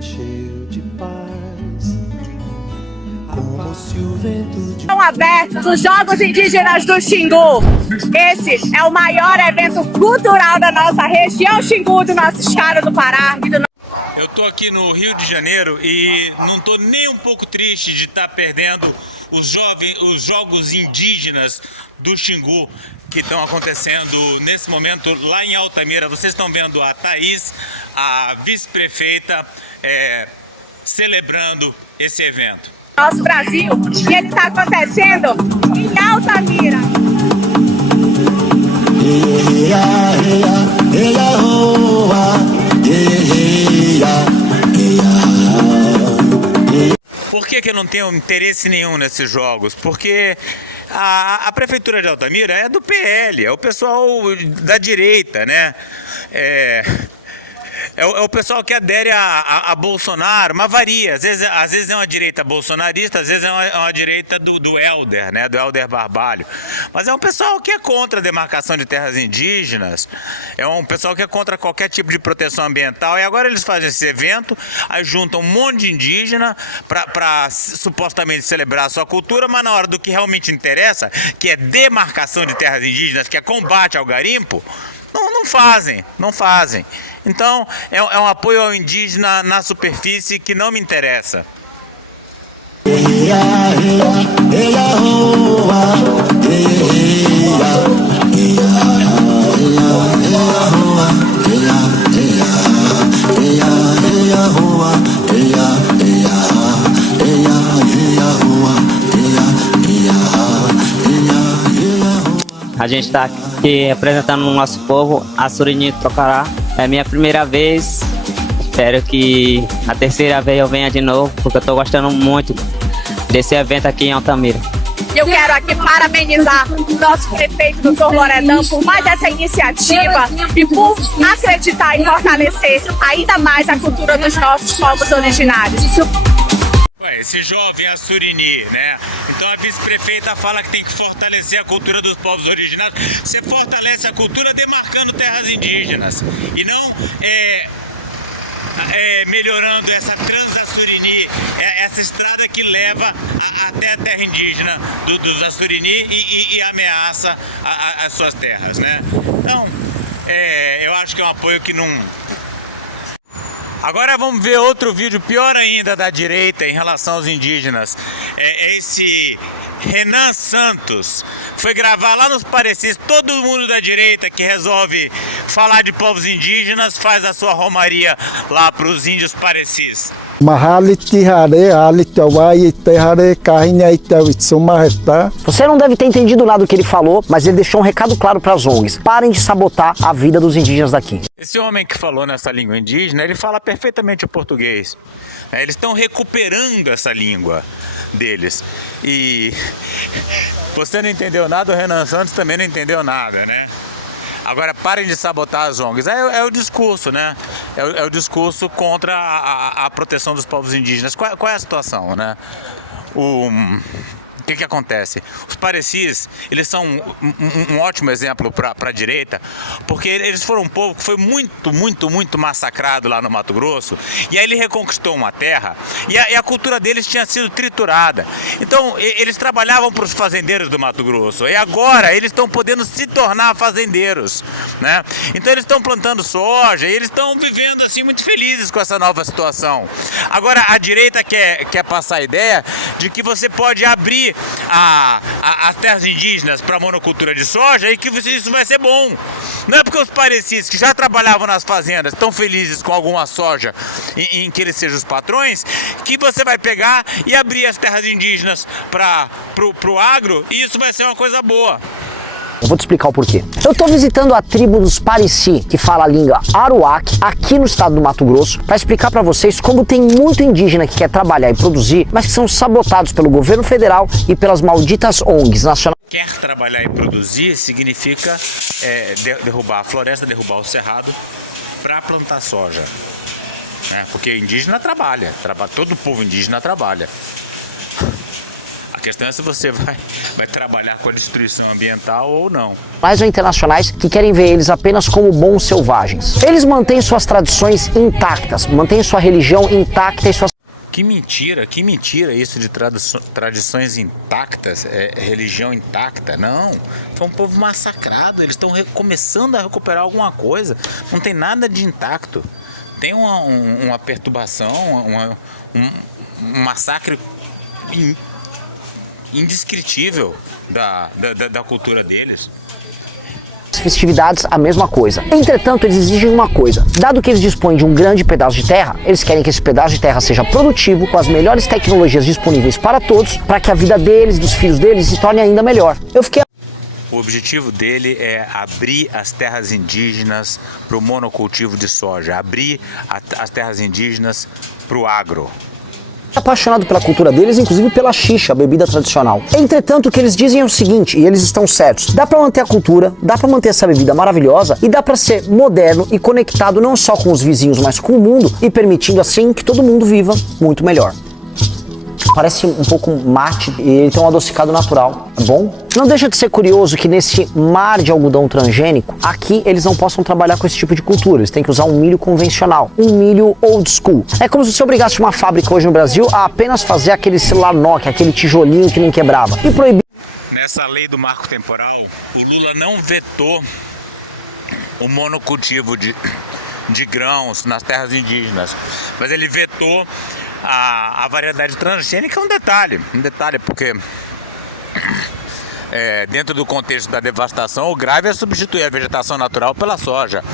cheio de paz, como se o vento de Estão abertos os Jogos Indígenas do Xingu. Esse é o maior evento cultural da nossa região Xingu, do nosso estado do Pará. Eu tô aqui no Rio de Janeiro e não tô nem um pouco triste de estar perdendo os Jogos Indígenas do Xingu que estão acontecendo nesse momento lá em Altamira. Vocês estão vendo a Thaís, a vice-prefeita, celebrando esse evento. Nosso Brasil, e ele está acontecendo em Altamira. Por que eu não tenho interesse nenhum nesses jogos? Porque a prefeitura de Altamira é do PL, é o pessoal da direita, né? É o pessoal que adere a Bolsonaro, mas varia. Às vezes é uma direita bolsonarista, às vezes é uma direita do Helder, né? Do Helder Barbalho. Mas é um pessoal que é contra a demarcação de terras indígenas, é um pessoal que é contra qualquer tipo de proteção ambiental. E agora eles fazem esse evento, aí juntam um monte de indígena para supostamente celebrar a sua cultura, mas na hora do que realmente interessa, que é demarcação de terras indígenas, que é combate ao garimpo, não fazem. Então, é um apoio ao indígena na superfície que não me interessa. A gente está aqui representando o nosso povo, a Surini Trocará. É minha primeira vez, espero que a terceira vez eu venha de novo, porque eu estou gostando muito desse evento aqui em Altamira. Eu quero aqui parabenizar o nosso prefeito, Dr. Loredão, por mais essa iniciativa e por acreditar e fortalecer ainda mais a cultura dos nossos povos originários. Esse jovem é a Surini, né? Então a vice-prefeita fala que tem que fortalecer a cultura dos povos originários. Você fortalece a cultura demarcando terras indígenas e não melhorando essa Trans-Assurini, essa estrada que leva até a terra indígena dos Assurini e ameaça as suas terras, né? Então, eu acho que é um apoio que não... Agora vamos ver outro vídeo pior ainda da direita em relação aos indígenas. Esse Renan Santos foi gravar lá nos Parecis. Todo mundo da direita que resolve falar de povos indígenas faz a sua romaria lá para os índios Parecis. Você não deve ter entendido nada do que ele falou, mas ele deixou um recado claro para as ONGs. Parem de sabotar a vida dos indígenas daqui. Esse homem que falou nessa língua indígena, ele fala perfeitamente o português. Eles estão recuperando essa língua deles. E você não entendeu nada, o Renan Santos também não entendeu nada, né? Agora parem de sabotar as ONGs. É o discurso, né? É o discurso contra a proteção dos povos indígenas. Qual é a situação, né? O que acontece? Os Parecis, eles são um ótimo exemplo para a direita, porque eles foram um povo que foi muito massacrado lá no Mato Grosso, e aí ele reconquistou uma terra, e a cultura deles tinha sido triturada. Então, eles trabalhavam para os fazendeiros do Mato Grosso, e agora eles estão podendo se tornar fazendeiros, né? Então, eles estão plantando soja, e eles estão vivendo assim muito felizes com essa nova situação. Agora, a direita quer passar a ideia de que você pode abrir as terras indígenas para monocultura de soja e que isso vai ser bom. Não é porque os Parecis que já trabalhavam nas fazendas estão felizes com alguma soja em que eles sejam os patrões, que você vai pegar e abrir as terras indígenas para o agro e isso vai ser uma coisa boa. Eu vou te explicar o porquê. Eu tô visitando a tribo dos Parecis, que fala a língua Aruac, aqui no estado do Mato Grosso, para explicar para vocês como tem muito indígena que quer trabalhar e produzir, mas que são sabotados pelo governo federal e pelas malditas ONGs nacionais. Quer trabalhar e produzir significa derrubar a floresta, derrubar o cerrado para plantar soja. Né? Porque indígena trabalha, todo povo indígena trabalha. A questão é se você vai vai trabalhar com a destruição ambiental ou não. Ou internacionais que querem ver eles apenas como bons selvagens. Eles mantêm suas tradições intactas, mantêm sua religião intacta e suas... Que mentira isso de tradições intactas, religião intacta. Não, foi um povo massacrado, eles estão começando a recuperar alguma coisa, não tem nada de intacto. Tem uma perturbação, um massacre indescritível da cultura deles. Festividades, a mesma coisa. Entretanto, eles exigem uma coisa. Dado que eles dispõem de um grande pedaço de terra, eles querem que esse pedaço de terra seja produtivo, com as melhores tecnologias disponíveis para todos, para que a vida deles, dos filhos deles, se torne ainda melhor. O objetivo dele é abrir as terras indígenas para o monocultivo de soja, abrir as terras indígenas para o agro. Apaixonado pela cultura deles, inclusive pela xixa, a bebida tradicional. Entretanto, o que eles dizem é o seguinte, e eles estão certos: dá pra manter a cultura, dá pra manter essa bebida maravilhosa e dá pra ser moderno e conectado não só com os vizinhos, mas com o mundo, e permitindo assim que todo mundo viva muito melhor. Parece um pouco mate e ele tem um adocicado natural, é bom? Não deixa de ser curioso que nesse mar de algodão transgênico, aqui eles não possam trabalhar com esse tipo de cultura, eles têm que usar um milho convencional, um milho old school. É como se você obrigasse uma fábrica hoje no Brasil a apenas fazer aquele celular Nokia, aquele tijolinho que não quebrava, e proibir... Nessa lei do marco temporal, o Lula não vetou o monocultivo de grãos nas terras indígenas, mas ele vetou a variedade transgênica. É um detalhe, porque dentro do contexto da devastação, o grave é substituir a vegetação natural pela soja.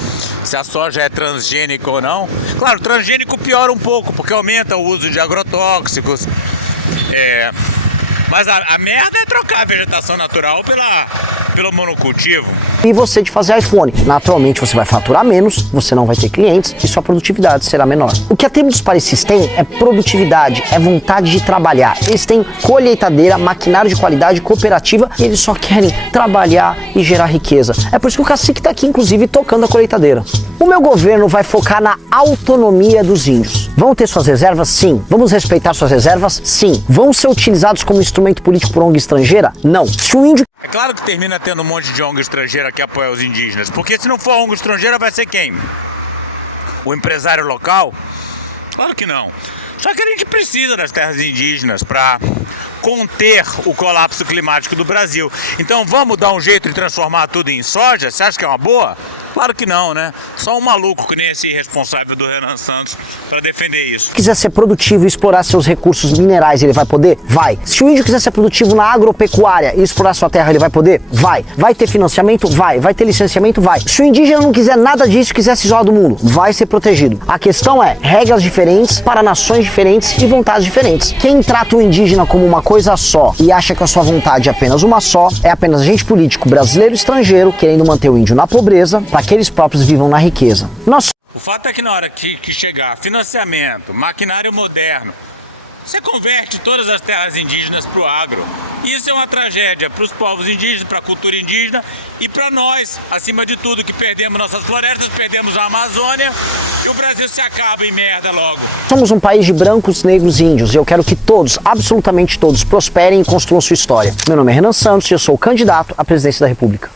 Se a soja é transgênica ou não. Claro, transgênico piora um pouco, porque aumenta o uso de agrotóxicos. Mas a merda é trocar a vegetação natural pelo monocultivo. E você de fazer iPhone. Naturalmente você vai faturar menos, você não vai ter clientes e sua produtividade será menor. O que a tribo dos parecis tem é produtividade, é vontade de trabalhar. Eles têm colheitadeira, maquinário de qualidade, cooperativa, e eles só querem trabalhar e gerar riqueza. É por isso que o cacique está aqui, inclusive, tocando a colheitadeira. O meu governo vai focar na autonomia dos índios. Vão ter suas reservas? Sim. Vamos respeitar suas reservas? Sim. Vão ser utilizados como instrumento político por ONG estrangeira? Não. Se o índio... É claro que termina tendo um monte de ONG estrangeira que apoia os indígenas, porque se não for ONG estrangeira vai ser quem? O empresário local? Claro que não. Só que a gente precisa das terras indígenas para conter o colapso climático do Brasil. Então vamos dar um jeito de transformar tudo em soja? Você acha que é uma boa? Claro que não, né? Só um maluco que nem esse irresponsável do Renan Santos para defender isso. Se quiser ser produtivo e explorar seus recursos minerais, ele vai poder? Vai. Se o índio quiser ser produtivo na agropecuária e explorar sua terra, ele vai poder? Vai. Vai ter financiamento? Vai. Vai ter licenciamento? Vai. Se o indígena não quiser nada disso, quiser se isolar do mundo, vai ser protegido. A questão é regras diferentes para nações diferentes e vontades diferentes. Quem trata o indígena como uma coisa só e acha que a sua vontade é apenas uma só, é apenas agente político brasileiro e estrangeiro querendo manter o índio na pobreza para que eles próprios vivam na riqueza. O fato é que na hora que chegar financiamento, maquinário moderno, você converte todas as terras indígenas para o agro. Isso é uma tragédia para os povos indígenas, para a cultura indígena e para nós, acima de tudo, que perdemos nossas florestas, perdemos a Amazônia e o Brasil se acaba em merda logo. Somos um país de brancos, negros e índios e eu quero que todos, absolutamente todos, prosperem e construam sua história. Meu nome é Renan Santos e eu sou o candidato à presidência da República.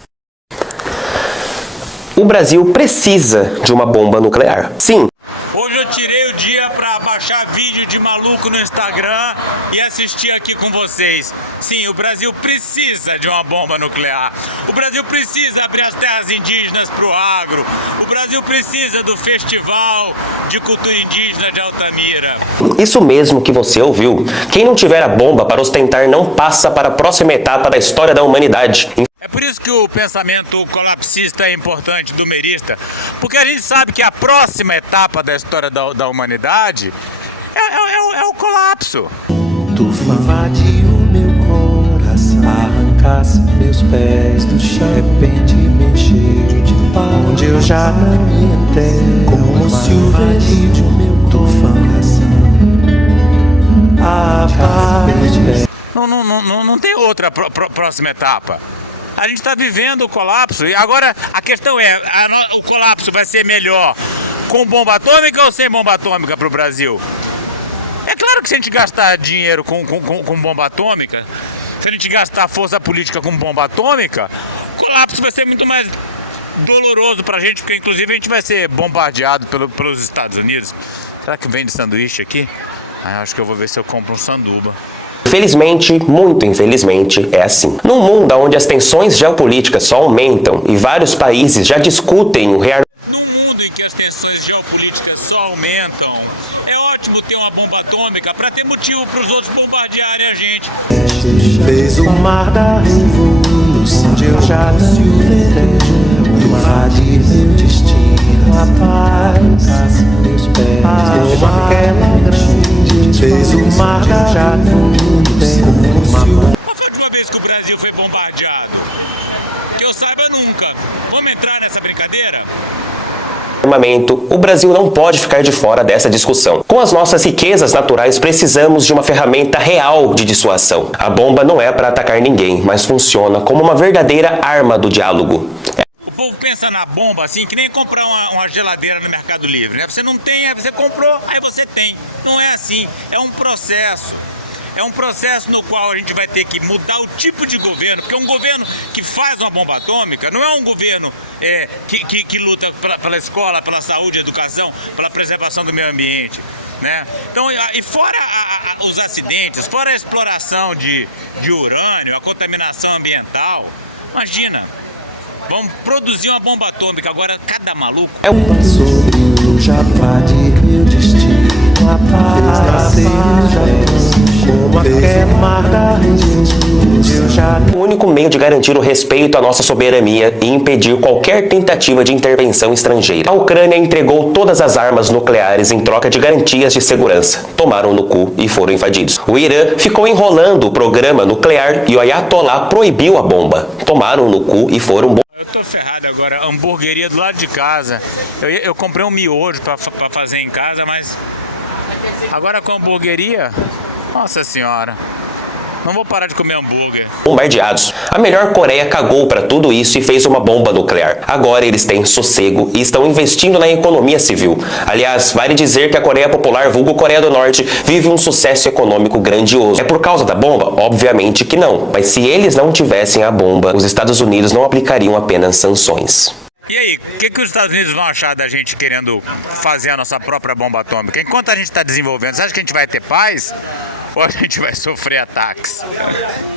O Brasil precisa de uma bomba nuclear. Sim. Hoje eu tirei o dia para baixar vídeo de maluco no Instagram e assistir aqui com vocês. Sim, o Brasil precisa de uma bomba nuclear. O Brasil precisa abrir as terras indígenas para o agro. O Brasil precisa do Festival de Cultura Indígena de Altamira. Isso mesmo que você ouviu. Quem não tiver a bomba para ostentar não passa para a próxima etapa da história da humanidade. É por isso que o pensamento colapsista é importante, dumerista, porque a gente sabe que a próxima etapa da história da humanidade é o colapso. Tu invadiu meu coração, arrancasse meus pés do chão, de repente me encheu de paz, onde eu já não me entendo, como se o vento do meu coração, a paz. Não tem outra próxima etapa. A gente está vivendo o colapso e agora a questão é, o colapso vai ser melhor com bomba atômica ou sem bomba atômica para o Brasil? É claro que se a gente gastar dinheiro com bomba atômica, se a gente gastar força política com bomba atômica, o colapso vai ser muito mais doloroso pra gente, porque inclusive a gente vai ser bombardeado pelos Estados Unidos. Será que vende sanduíche aqui? Acho que eu vou ver se eu compro um sanduba. Infelizmente, muito infelizmente, é assim. Num mundo onde as tensões geopolíticas só aumentam e vários países já discutem o rearmamento. Num mundo em que as tensões geopolíticas só aumentam, é ótimo ter uma bomba atômica para ter motivo para os outros bombardearem a gente. Fez o mar da revolução, onde eu já não entendo. Invadir meu destino, a paz, meus pés, como aquela grande. Fez o mar da já não entendo. Qual foi a última vez que o Brasil foi bombardeado? Que eu saiba nunca. Vamos entrar nessa brincadeira? O Brasil não pode ficar de fora dessa discussão. Com as nossas riquezas naturais, precisamos de uma ferramenta real de dissuasão. A bomba não é para atacar ninguém, mas funciona como uma verdadeira arma do diálogo. O povo pensa na bomba assim, que nem comprar uma geladeira no Mercado Livre, né? Você não tem, aí você comprou, aí você tem. Não é assim, é um processo. É um processo no qual a gente vai ter que mudar o tipo de governo, porque um governo que faz uma bomba atômica não é um governo que luta pela escola, pela saúde, educação, pela preservação do meio ambiente, né? Então, e fora os acidentes, fora a exploração de urânio, a contaminação ambiental, imagina, vamos produzir uma bomba atômica, agora cada maluco... Sobre o Japá de meu destino, a paz nascer como aquela mar da onde eu já O único meio de garantir o respeito à nossa soberania e impedir qualquer tentativa de intervenção estrangeira. A Ucrânia entregou todas as armas nucleares em troca de garantias de segurança. Tomaram no cu e foram invadidos. O Irã ficou enrolando o programa nuclear e o Ayatollah proibiu a bomba. Tomaram no cu e foram Eu tô ferrado agora, hamburgueria do lado de casa. Eu comprei um miojo pra fazer em casa, mas agora com a hamburgueria, nossa senhora, não vou parar de comer hambúrguer. Bombardeados. A melhor Coreia cagou para tudo isso e fez uma bomba nuclear. Agora eles têm sossego e estão investindo na economia civil. Aliás, vale dizer que a Coreia Popular, vulgo Coreia do Norte, vive um sucesso econômico grandioso. É por causa da bomba? Obviamente que não. Mas se eles não tivessem a bomba, os Estados Unidos não aplicariam apenas sanções. E aí, o que os Estados Unidos vão achar da gente querendo fazer a nossa própria bomba atômica? Enquanto a gente está desenvolvendo, você acha que a gente vai ter paz? Ou a gente vai sofrer ataques?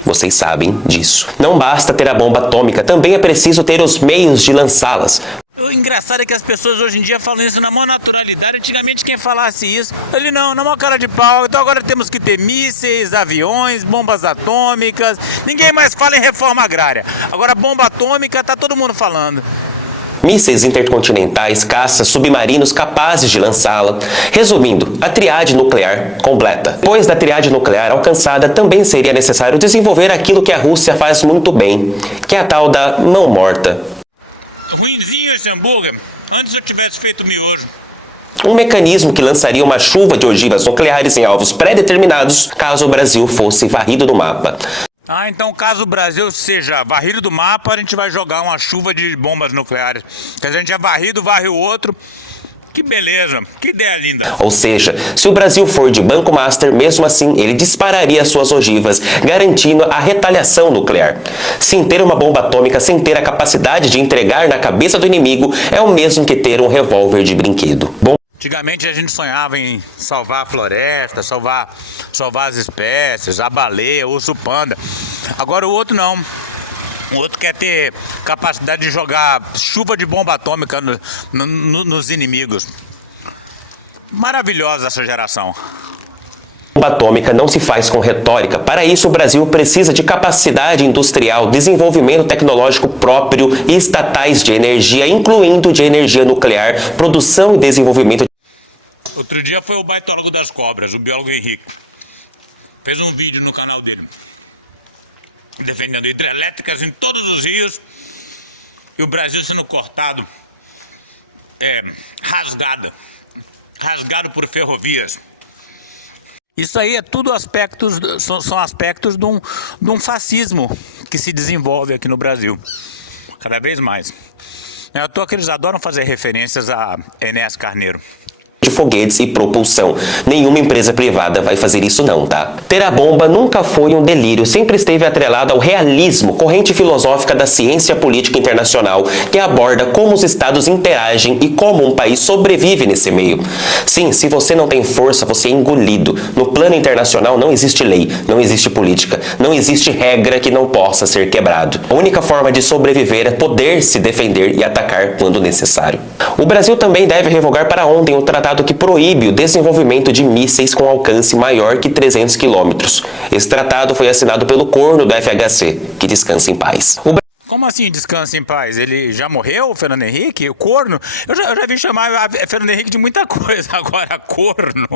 Vocês sabem disso. Não basta ter a bomba atômica, também é preciso ter os meios de lançá-las. O engraçado é que as pessoas hoje em dia falam isso na maior naturalidade. Antigamente quem falasse isso, ele não, na maior cara de pau. Então agora temos que ter mísseis, aviões, bombas atômicas. Ninguém mais fala em reforma agrária. Agora bomba atômica, tá todo mundo falando. Mísseis intercontinentais, caças, submarinos capazes de lançá-la. Resumindo, a triade nuclear completa. Depois da triade nuclear alcançada, também seria necessário desenvolver aquilo que a Rússia faz muito bem, que é a tal da mão morta. Ruinzinho esse hambúrguer, antes eu tivesse feito miojo. Um mecanismo que lançaria uma chuva de ogivas nucleares em alvos pré-determinados caso o Brasil fosse varrido do mapa. Então caso o Brasil seja varrido do mapa, a gente vai jogar uma chuva de bombas nucleares. Quer dizer, a gente é varrido, varre o outro. Que beleza, que ideia linda. Ou seja, se o Brasil for de Banco Master, mesmo assim ele dispararia suas ogivas, garantindo a retaliação nuclear. Sim, ter uma bomba atômica sem ter a capacidade de entregar na cabeça do inimigo é o mesmo que ter um revólver de brinquedo. Antigamente a gente sonhava em salvar a floresta, salvar as espécies, a baleia, o urso panda. Agora o outro não. O outro quer ter capacidade de jogar chuva de bomba atômica nos inimigos. Maravilhosa essa geração. Bomba atômica não se faz com retórica. Para isso, o Brasil precisa de capacidade industrial, desenvolvimento tecnológico próprio e estatais de energia, incluindo de energia nuclear, produção e desenvolvimento. Outro dia foi o baitólogo das cobras, o biólogo Henrique. Fez um vídeo no canal dele, defendendo hidrelétricas em todos os rios e o Brasil sendo cortado, rasgado por ferrovias. Isso aí é tudo são aspectos de um fascismo que se desenvolve aqui no Brasil, cada vez mais. É à toa que eles adoram fazer referências a Enéas Carneiro. de foguetes e propulsão. Nenhuma empresa privada vai fazer isso não, tá? Ter a bomba nunca foi um delírio, sempre esteve atrelado ao realismo, corrente filosófica da ciência política internacional, que aborda como os estados interagem e como um país sobrevive nesse meio. Sim, se você não tem força, você é engolido. No plano internacional não existe lei, não existe política, não existe regra que não possa ser quebrado. A única forma de sobreviver é poder se defender e atacar quando necessário. O Brasil também deve revogar para ontem o tratado que proíbe o desenvolvimento de mísseis com alcance maior que 300 quilômetros. Esse tratado foi assinado pelo corno do FHC, que descansa em paz. Como assim descansa em paz? Ele já morreu, o Fernando Henrique? O corno? Eu já vi chamar Fernando Henrique de muita coisa, agora corno.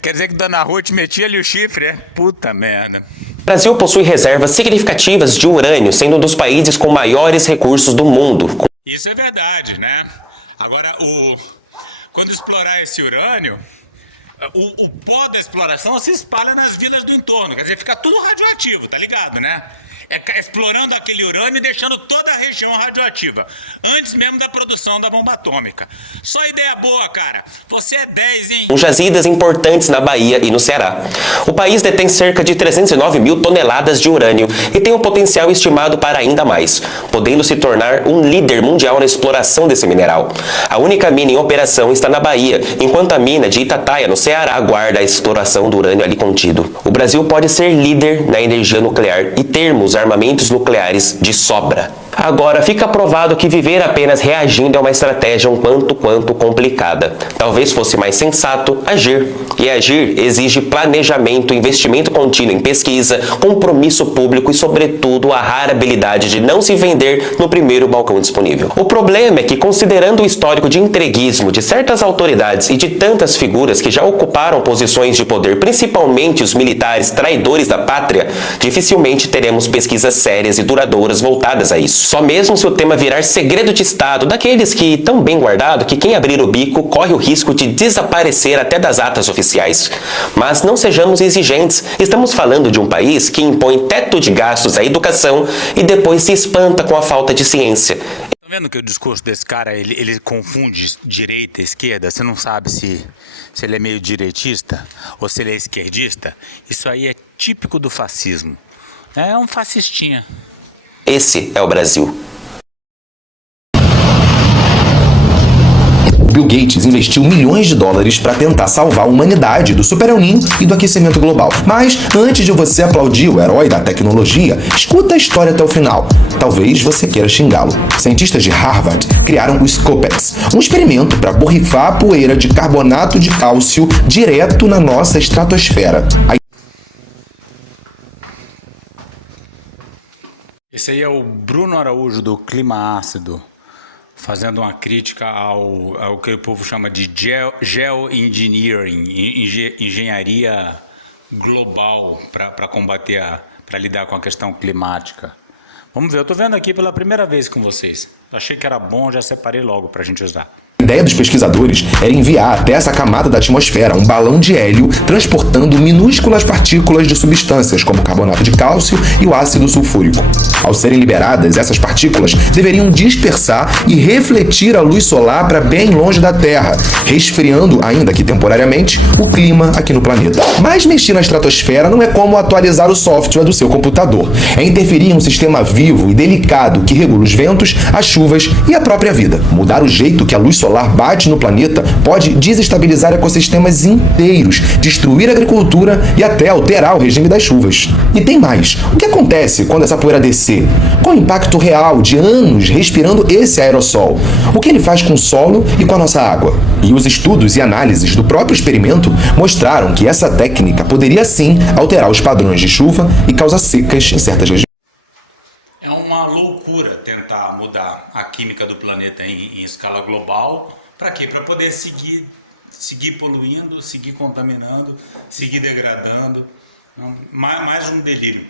Quer dizer que Dona Ruth metia ali o chifre, é? Puta merda. O Brasil possui reservas significativas de urânio, sendo um dos países com maiores recursos do mundo. Isso é verdade, né? Agora, quando explorar esse urânio, o pó da exploração se espalha nas vilas do entorno. Quer dizer, fica tudo radioativo, tá ligado, né? Explorando aquele urânio e deixando toda a região radioativa. Antes mesmo da produção da bomba atômica. Só ideia boa, cara. Você é 10, hein? Com jazidas importantes na Bahia e no Ceará. O país detém cerca de 309 mil toneladas de urânio e tem um potencial estimado para ainda mais, podendo se tornar um líder mundial na exploração desse mineral. A única mina em operação está na Bahia, enquanto a mina de Itatiaia, no Ceará, aguarda a exploração do urânio ali contido. O Brasil pode ser líder na energia nuclear e termos armamentos nucleares de sobra. Agora, fica provado que viver apenas reagindo é uma estratégia um tanto quanto complicada. Talvez fosse mais sensato agir. E agir exige planejamento, investimento contínuo em pesquisa, compromisso público e, sobretudo, a rara habilidade de não se vender no primeiro balcão disponível. O problema é que, considerando o histórico de entreguismo de certas autoridades e de tantas figuras que já ocuparam posições de poder, principalmente os militares traidores da pátria, dificilmente teremos pesquisas sérias e duradouras voltadas a isso. Só mesmo se o tema virar segredo de Estado, daqueles que tão bem guardado que quem abrir o bico corre o risco de desaparecer até das atas oficiais. Mas não sejamos exigentes, estamos falando de um país que impõe teto de gastos à educação e depois se espanta com a falta de ciência. Tá vendo que o discurso desse cara, ele confunde direita e esquerda? Você não sabe se ele é meio direitista ou se ele é esquerdista? Isso aí é típico do fascismo. É um fascistinha. Esse é o Brasil. Bill Gates investiu milhões de dólares para tentar salvar a humanidade do Super El Niño e do aquecimento global. Mas, antes de você aplaudir o herói da tecnologia, escuta a história até o final. Talvez você queira xingá-lo. Cientistas de Harvard criaram o Scopex, um experimento para borrifar a poeira de carbonato de cálcio direto na nossa estratosfera. Esse aí é o Bruno Araújo do Clima Ácido, fazendo uma crítica ao que o povo chama de geoengineering, engenharia global para combater, para lidar com a questão climática. Vamos ver, eu estou vendo aqui pela primeira vez com vocês. Achei que era bom, já separei logo para a gente usar. A ideia dos pesquisadores era enviar até essa camada da atmosfera um balão de hélio transportando minúsculas partículas de substâncias como o carbonato de cálcio e o ácido sulfúrico. Ao serem liberadas, essas partículas deveriam dispersar e refletir a luz solar para bem longe da Terra, resfriando, ainda que temporariamente, o clima aqui no planeta. Mas mexer na estratosfera não é como atualizar o software do seu computador. É interferir em um sistema vivo e delicado que regula os ventos, as chuvas e a própria vida. Mudar o jeito que a luz solar bate no planeta pode desestabilizar ecossistemas inteiros, destruir a agricultura e até alterar o regime das chuvas. E tem mais. O que acontece quando essa poeira descer? Qual o impacto real de anos respirando esse aerossol? O que ele faz com o solo e com a nossa água? E os estudos e análises do próprio experimento mostraram que essa técnica poderia sim alterar os padrões de chuva e causar secas em certas regiões. É uma loucura tentar mudar a química do planeta em escala global. Para quê? Para poder seguir poluindo, seguir contaminando, seguir degradando. Mais um delírio.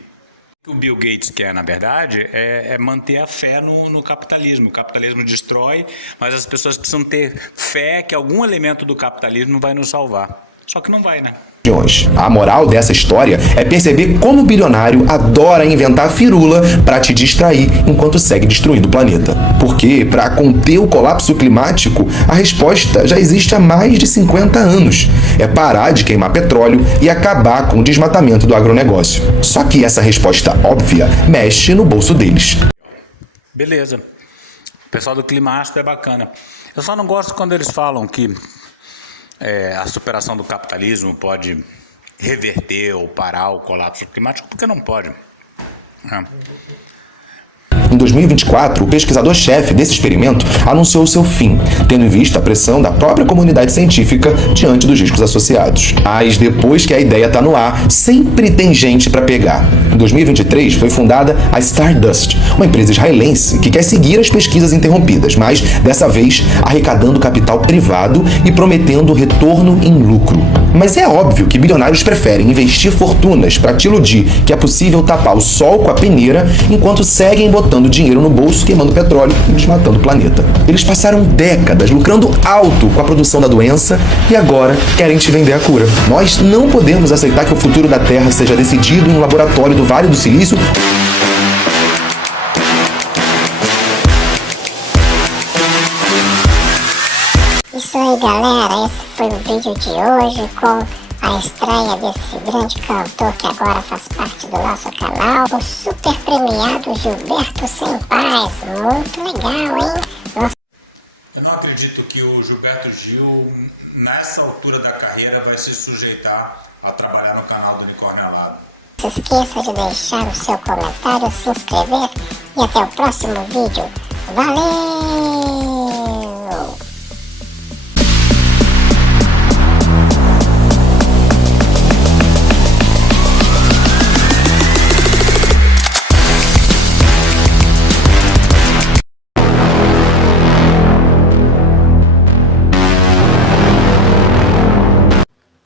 O que o Bill Gates quer, na verdade, é manter a fé no capitalismo. O capitalismo destrói, mas as pessoas precisam ter fé que algum elemento do capitalismo vai nos salvar. Só que não vai, né? A moral dessa história é perceber como o bilionário adora inventar firula para te distrair enquanto segue destruindo o planeta. Porque, para conter o colapso climático, a resposta já existe há mais de 50 anos. É parar de queimar petróleo e acabar com o desmatamento do agronegócio. Só que essa resposta óbvia mexe no bolso deles. Beleza. O pessoal do clima ácido é bacana. Eu só não gosto quando eles falam que a superação do capitalismo pode reverter ou parar o colapso climático, porque não pode. Em 2024, o pesquisador-chefe desse experimento anunciou seu fim, tendo em vista a pressão da própria comunidade científica diante dos riscos associados. Mas depois que a ideia está no ar, sempre tem gente para pegar. Em 2023, foi fundada a Stardust, uma empresa israelense que quer seguir as pesquisas interrompidas, mas, dessa vez, arrecadando capital privado e prometendo retorno em lucro. Mas é óbvio que bilionários preferem investir fortunas para te iludir que é possível tapar o sol com a peneira, enquanto seguem botando dinheiro no bolso, queimando petróleo e desmatando o planeta. Eles passaram décadas lucrando alto com a produção da doença e agora querem te vender a cura. Nós não podemos aceitar que o futuro da Terra seja decidido em um laboratório do Vale do Silício. Isso aí, galera, esse foi o vídeo de hoje com a estreia desse grande cantor que agora faz parte do nosso canal, o super premiado Gilberto Sampaio. Muito legal, hein? Eu não acredito que o Gilberto Gil, nessa altura da carreira, vai se sujeitar a trabalhar no canal do Unicórnio Alado. Não se esqueça de deixar o seu comentário, se inscrever e até o próximo vídeo. Valeu!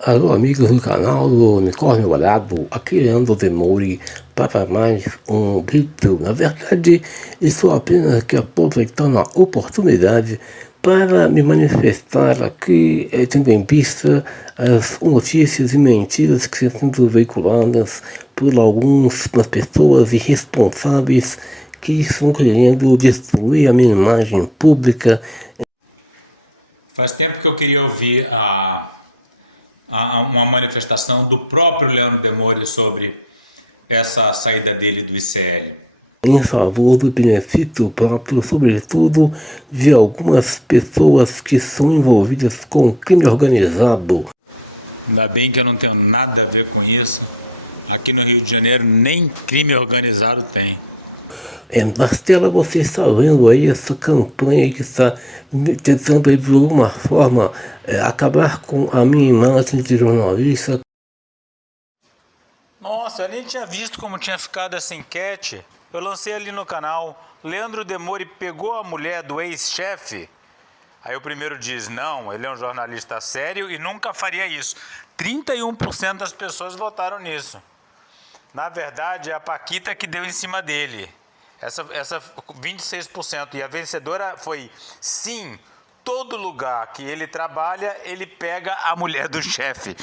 Alô, amigos do canal do Unicórnio Alado, aqui Leandro Demori para mais um vídeo. Na verdade, estou apenas aqui aproveitando a oportunidade para me manifestar aqui, tendo em vista as notícias e mentiras que estão sendo veiculadas por algumas pessoas irresponsáveis que estão querendo destruir a minha imagem pública. Faz tempo que eu queria ouvir uma manifestação do próprio Leandro Demori sobre essa saída dele do ICL. Em favor do benefício próprio, sobretudo de algumas pessoas que são envolvidas com crime organizado. Ainda bem que eu não tenho nada a ver com isso. Aqui no Rio de Janeiro nem crime organizado tem. Nas telas você está vendo aí essa campanha que está tentando de alguma forma acabar com a minha imagem de jornalista. Nossa, eu nem tinha visto como tinha ficado essa enquete. Eu lancei ali no canal, Leandro Demori pegou a mulher do ex-chefe? Aí o primeiro diz, não, ele é um jornalista sério e nunca faria isso. 31% das pessoas votaram nisso. Na verdade, é a Paquita que deu em cima dele. Essa 26%. E a vencedora foi, sim, todo lugar que ele trabalha, ele pega a mulher do chefe.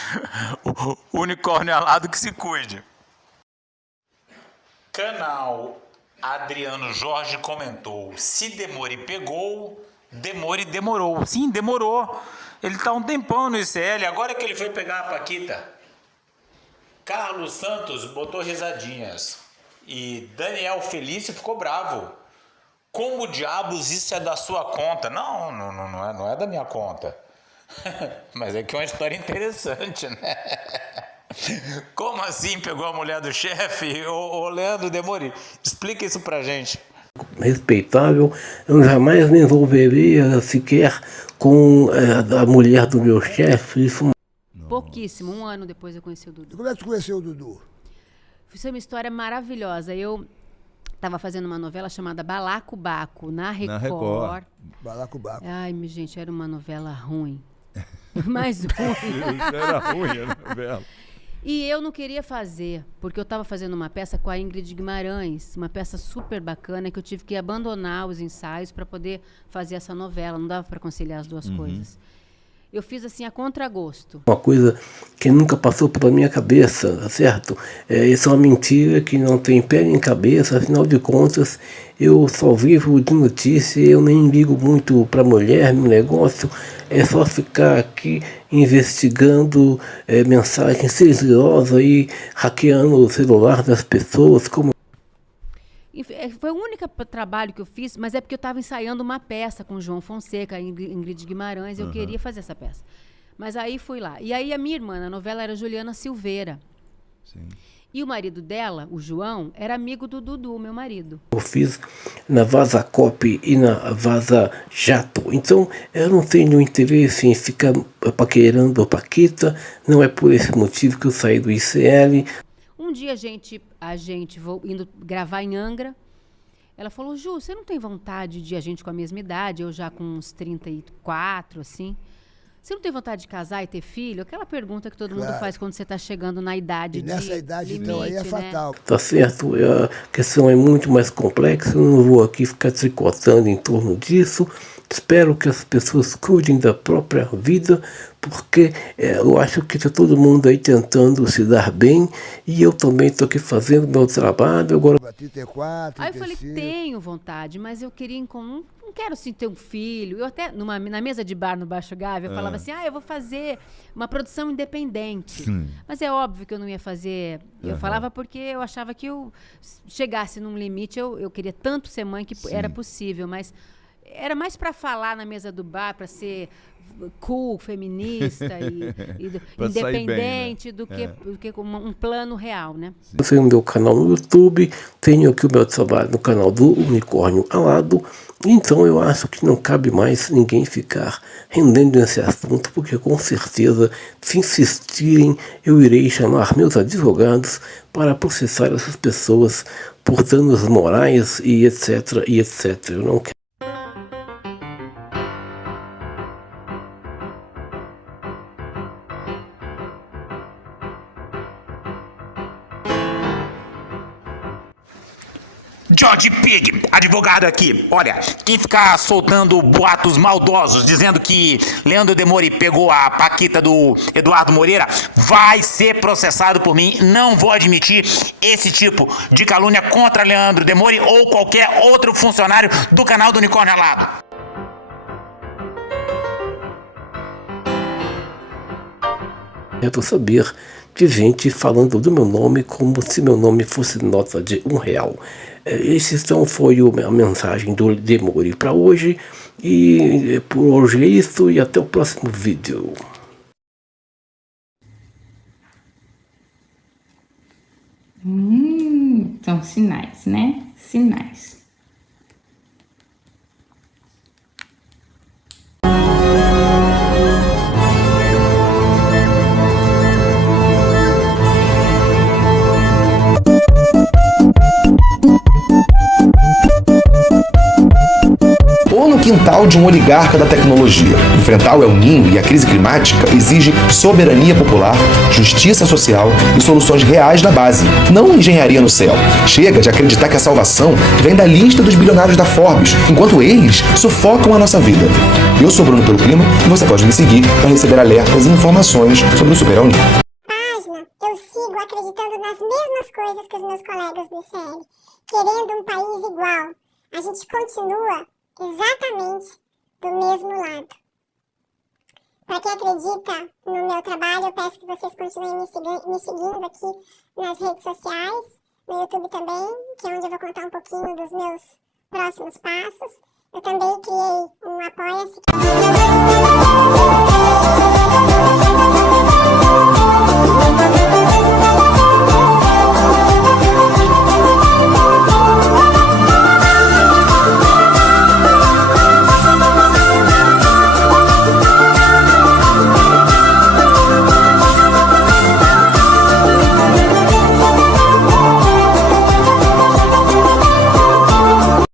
O unicórnio alado que se cuide. Canal Adriano Jorge comentou, se Demori pegou, Demori demorou. Sim, demorou. Ele está um tempão no ICL, agora que ele foi pegar a Paquita. Carlos Santos botou risadinhas. E Daniel Felício ficou bravo. Como diabos isso é da sua conta? Não é da minha conta. Mas é que é uma história interessante, né? Como assim pegou a mulher do chefe? Ô Leandro Demori, explica isso pra gente. Respeitável, eu jamais me envolveria sequer com a mulher do meu chefe. Isso... Pouquíssimo, 1 ano depois eu conheci o Dudu. Como é que você conheceu o Dudu? Foi uma história maravilhosa. Eu estava fazendo uma novela chamada Balacobaco, na Record. Balacobaco. Ai, minha gente, era uma novela ruim. Mais ruim. Era ruim a novela. E eu não queria fazer, porque eu estava fazendo uma peça com a Ingrid Guimarães, uma peça super bacana, que eu tive que abandonar os ensaios para poder fazer essa novela. Não dava para conciliar as duas coisas. eu fiz assim a contragosto. Uma coisa que nunca passou pela minha cabeça, certo? Isso é uma mentira que não tem pé nem cabeça, afinal de contas, eu só vivo de notícia, eu nem ligo muito para mulher, meu negócio é só ficar aqui investigando mensagens sigilosas e hackeando o celular das pessoas, como Foi o único trabalho que eu fiz, mas é porque eu estava ensaiando uma peça com o João Fonseca, Ingrid Guimarães, eu queria fazer essa peça. Mas aí fui lá. E aí a minha irmã, na novela, era Juliana Silveira. Sim. E o marido dela, o João, era amigo do Dudu, meu marido. eu fiz na Vaza Cop e na Vaza Jato. Então, eu não tenho interesse em ficar paquerando a Paquita, não é por esse motivo que eu saí do ICL. Um dia a gente indo gravar em Angra, ela falou, Ju, você não tem vontade de a gente com a mesma idade, eu já com uns 34, assim, você não tem vontade de casar e ter filho? Aquela pergunta que todo mundo faz quando você está chegando na idade de nessa idade, limite, então, aí é né? fatal. Tá certo, a questão é muito mais complexa, eu não vou aqui ficar tricotando em torno disso. Espero que as pessoas cuidem da própria vida, porque eu acho que está todo mundo aí tentando se dar bem, e eu também estou aqui fazendo meu trabalho. Agora 34, Aí eu falei, 35. tenho vontade, mas eu queria não quero assim ter um filho. Eu até, na mesa de bar no Baixo Gávea, eu falava assim, eu vou fazer uma produção independente. Mas é óbvio que eu não ia fazer. Eu falava porque eu achava que eu chegasse num limite, eu queria tanto ser mãe que era possível, mas era mais para falar na mesa do bar, para ser cool, feminista e independente, né? do que um plano real, né? eu tenho meu canal no YouTube, tenho aqui o meu trabalho no canal do Unicórnio Alado, então eu acho que não cabe mais ninguém ficar rendendo nesse assunto, porque com certeza, se insistirem, eu irei chamar meus advogados para processar essas pessoas por danos morais e etc, e etc. Eu não quero. George Pig, advogado aqui. Olha, quem ficar soltando boatos maldosos dizendo que Leandro Demori pegou a Paquita do Eduardo Moreira vai ser processado por mim. Não vou admitir esse tipo de calúnia contra Leandro Demori ou qualquer outro funcionário do canal do Unicórnio Alado. Quero saber de gente falando do meu nome como se meu nome fosse nota de R$1. Esse então foi a mensagem do Demori para hoje, e por hoje é isso, e até o próximo vídeo. São sinais, né? Sinais. Ou no quintal de um oligarca da tecnologia. Enfrentar o El Niño e a crise climática exige soberania popular, justiça social e soluções reais da base, não engenharia no céu. Chega de acreditar que a salvação vem da lista dos bilionários da Forbes, enquanto eles sufocam a nossa vida. Eu sou Bruno Pelo Clima e você pode me seguir para receber alertas e informações sobre o Super El Niño. Página, eu sigo acreditando nas mesmas coisas que os meus colegas do ICL, querendo um país igual. A gente continua exatamente do mesmo lado. Para quem acredita no meu trabalho, eu peço que vocês continuem me seguindo aqui nas redes sociais, no YouTube também, que é onde eu vou contar um pouquinho dos meus próximos passos. Eu também criei um Apoia-se,